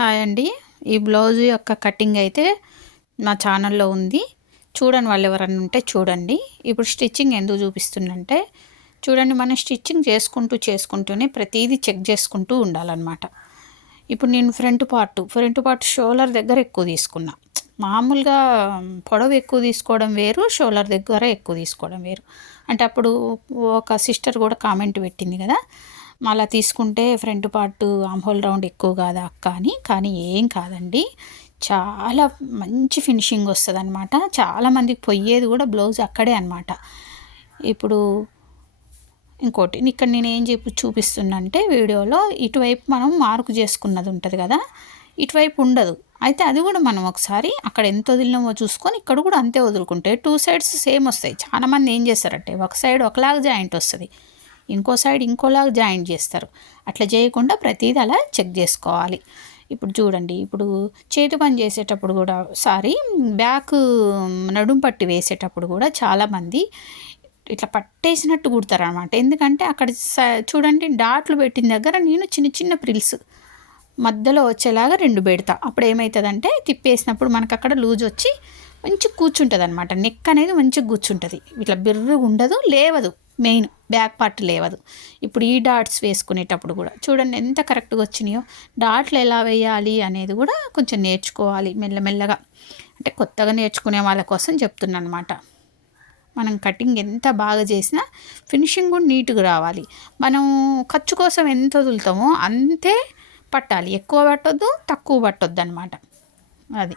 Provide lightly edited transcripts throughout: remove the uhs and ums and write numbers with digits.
Hi అండి. ఈ blouse యొక్క కటింగ్ అయితే నా ఛానల్లో ఉంది. చూడని వాళ్ళు ఎవరన్నా ఉంటే చూడండి. ఇప్పుడు స్టిచ్చింగ్ ఎందుకు చూపిస్తుందంటే చూడండి, మనం స్టిచ్చింగ్ చేసుకుంటూనే ప్రతిదీ చెక్ చేసుకుంటూ ఉండాలన్నమాట. ఇప్పుడు నేను ఫ్రంట్ పార్ట్ షోల్డర్ దగ్గర ఎక్కువ తీసుకున్నా. మామూలుగా పొడవు ఎక్కువ తీసుకోవడం వేరు, షోల్డర్ దగ్గర ఎక్కువ తీసుకోవడం వేరు. అంటే అప్పుడు ఒక సిస్టర్ కూడా కామెంట్ పెట్టింది కదా, అలా తీసుకుంటే front part arm hole round ఎక్కువ కాదా అక్క అని. కానీ ఏం కాదండి, చాలా మంచి ఫినిషింగ్ వస్తుంది అనమాట. చాలామందికి పోయేది కూడా బ్లౌజ్ అక్కడే అనమాట. ఇప్పుడు ఇంకోటి ఇక్కడ నేను ఏం చూపిస్తున్నా అంటే, వీడియోలో ఇటువైపు మనం మార్కు చేసుకున్నది ఉంటుంది కదా, ఇటువైపు ఉండదు. అయితే అది కూడా మనం ఒకసారి అక్కడ ఎంత వదిలినామో చూసుకొని ఇక్కడ కూడా అంతే వదులుకుంటే 2 సైడ్స్ సేమ్ వస్తాయి. చాలామంది ఏం చేస్తారంటే ఒక సైడ్ ఒకలాగా జాయింట్ వస్తుంది, ఇంకో సైడ్ ఇంకోలాగా జాయింట్ చేస్తారు. అట్లా చేయకుండా ప్రతిదీ అలా చెక్ చేసుకోవాలి. ఇప్పుడు చూడండి, ఇప్పుడు చేతి పని చేసేటప్పుడు కూడా బ్యాక్ నడుం పట్టి వేసేటప్పుడు కూడా చాలామంది ఇట్లా పట్టేసినట్టు కుడతారనమాట. ఎందుకంటే అక్కడ చూడండి, డాట్లు పెట్టిన దగ్గర నేను చిన్న చిన్న ప్రిల్స్ మధ్యలో వచ్చేలాగా 2 పెడతా. అప్పుడు ఏమవుతుందంటే తిప్పేసినప్పుడు మనకు అక్కడ లూజ్ వచ్చి మంచిగా కూర్చుంటుంది అనమాట. నెక్ అనేది మంచిగా కూర్చుంటుంది, ఇట్లా బిర్రు ఉండదు, లేవదు, మెయిన్ బ్యాక్ పార్ట్ లేవదు. ఇప్పుడు ఈ డాట్స్ వేసుకునేటప్పుడు కూడా చూడండి ఎంత కరెక్ట్గా వచ్చినాయో. డాట్లు ఎలా వేయాలి అనేది కూడా కొంచెం నేర్చుకోవాలి మెల్లమెల్లగా. అంటే కొత్తగా నేర్చుకునే వాళ్ళ కోసం చెప్తున్నాను అనమాట. మనం కటింగ్ ఎంత బాగా చేసినా ఫినిషింగ్ కూడా నీట్గా రావాలి. మనం ఖర్చు కోసం ఎంత వదులుతామో అంతే పట్టాలి, ఎక్కువ పట్టొద్దు, తక్కువ పట్టొద్దు అనమాట. అది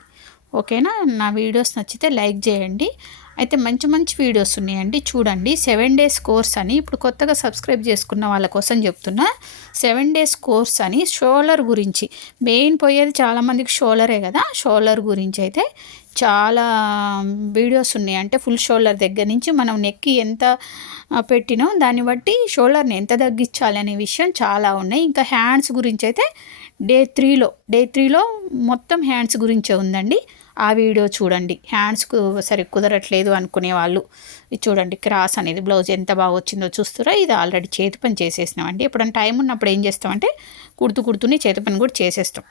ఓకేనా. నా వీడియోస్ నచ్చితే లైక్ చేయండి. అయితే మంచి మంచి వీడియోస్ ఉన్నాయండి, చూడండి. 7 days కోర్స్ అని ఇప్పుడు కొత్తగా సబ్స్క్రైబ్ చేసుకున్న వాళ్ళ కోసం చెప్తున్నా. 7 days కోర్స్ అని షోల్డర్ గురించి మెయిన్ పోయేది చాలామందికి షోల్డరే కదా. షోల్డర్ గురించి అయితే చాలా వీడియోస్ ఉన్నాయి. అంటే ఫుల్ షోల్డర్ దగ్గర నుంచి మనం నెక్కి ఎంత పెట్టినో దాన్ని బట్టి షోల్డర్ని ఎంత తగ్గించాలి అనే విషయం చాలా ఉన్నాయి. ఇంకా హ్యాండ్స్ గురించి అయితే డే 3లో మొత్తం హ్యాండ్స్ గురించే ఉందండి. ఆ వీడియో చూడండి. హ్యాండ్స్కు సరే కుదరట్లేదు అనుకునే వాళ్ళు ఇది చూడండి. క్రాస్ అనేది బ్లౌజ్ ఎంత బాగా వచ్చిందో చూస్తారా. ఇది ఆల్రెడీ చేతి పని చేసేసినామండి. ఎప్పుడైనా టైం ఉన్నప్పుడు ఏం చేస్తామంటే కుడుతూనే చేతి పని కూడా చేసేస్తాం.